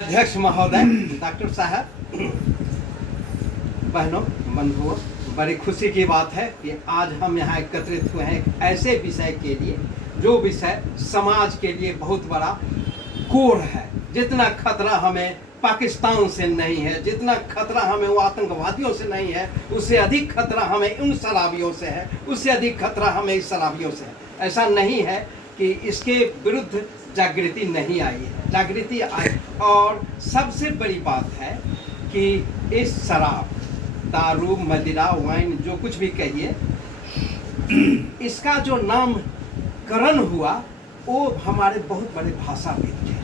अध्यक्ष महोदय, डॉक्टर साहब, बहनों, बंधुओं, बड़ी खुशी की बात है कि आज हम यहाँ एकत्रित हुए हैं एक ऐसे विषय के लिए जो विषय समाज के लिए बहुत बड़ा कोर है। जितना खतरा हमें पाकिस्तान से नहीं है, जितना खतरा हमें वो आतंकवादियों से नहीं है, उससे अधिक खतरा हमें उन शराबियों से है, उससे अधिक खतरा हमें इस शराबियों से है। ऐसा नहीं है कि इसके विरुद्ध जागृति नहीं आई है, जागृति आई। और सबसे बड़ी बात है कि इस शराब, दारू, मदिरा, वाइन, जो कुछ भी कहिए, इसका जो नामकरण हुआ वो हमारे बहुत बड़े भाषाविद थे।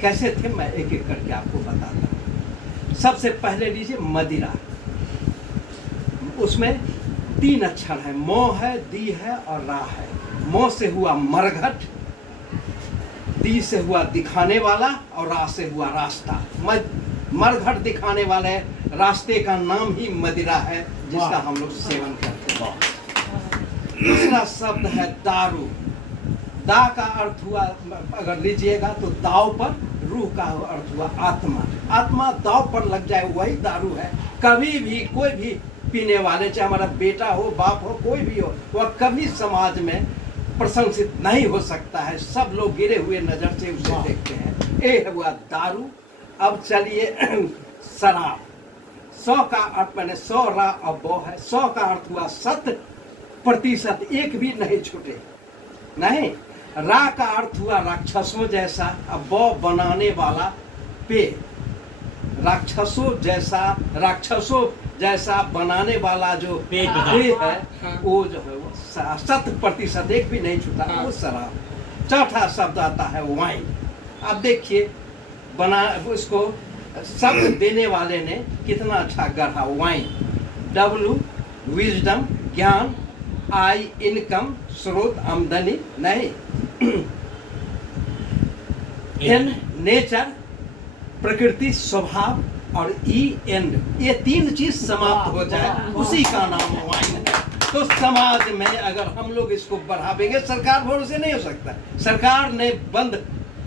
कैसे थे मैं एक एक करके आपको बताता हूँ। सबसे पहले लीजिए मदिरा, उसमें 3 अक्षर है, मो है, दी है और रा है। मो से हुआ मरघट, दी से हुआ दिखाने वाला और रा से हुआ रास्ता। मरघट दिखाने वाले रास्ते का नाम ही मदिरा है, जिसका हम लोग सेवन करते हैं। दूसरा शब्द है दारू। दा का अर्थ हुआ, अगर लीजिएगा तो दाव पर, रूह का अर्थ हुआ आत्मा। आत्मा दाव पर लग जाए वही दारू है। कभी भी कोई भी पीने वाले, चाहे हमारा बेटा हो, बाप हो, कोई भी हो, वह कभी समाज में प्रशंसित नहीं हो सकता है। सब लोग गिरे हुए नजर से उसे देखते हैं। ये हुआ दारू। अब चलिए शराब। 100 का अर्थ, मैंने 100 रा और बो है। 100 का अर्थ हुआ 100%, एक भी नहीं छूटे। नहीं, रा का अर्थ हुआ राक्षसों जैसा, अब बो बनाने वाला, पे राक्षसों जैसा बनाने वाला जो पे है, वो जो है वो 100%, एक भी नहीं छूटा, वो शराब। चौथा शब्द आता है वाइन। अब देखिए बना, उसको शब्द देने वाले ने कितना अच्छा गढ़ा। वाइन, W विजडम, ज्ञान, I इनकम, स्रोत, आमदनी, नहीं, N नेचर, प्रकृति, स्वभाव, और E एंड। ये 3 चीज समाप्त हो जाए उसी का नाम वाइन है। तो समाज में अगर हम लोग इसको बढ़ावेंगे, सरकार भरोसे नहीं हो सकता। सरकार ने बंद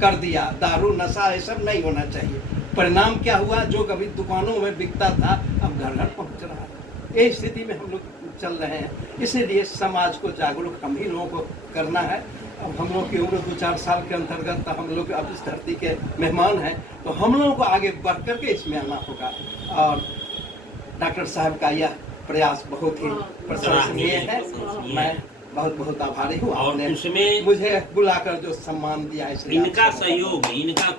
कर दिया दारू, नशा, ये सब नहीं होना चाहिए। परिणाम क्या हुआ? जो कभी दुकानों में बिकता था अब घर घर पहुंच रहा है। ये स्थिति में हम लोग चल रहे हैं। इसीलिए समाज को जागरूक हम ही लोगों को करना है। अब हम लोग की उम्र 2-4 साल के अंतर्गत, हम लोग अब इस धरती के मेहमान हैं, तो हम लोगों को आगे बढ़ करके इसमें आना होगा। और डॉक्टर साहब का यह प्रयास बहुत ही प्रशंसनीय है। मैं बहुत बहुत आभारी हूँ। आपने मुझे बुलाकर जो सम्मान दिया, इसलिए इनका सहयोग, इनका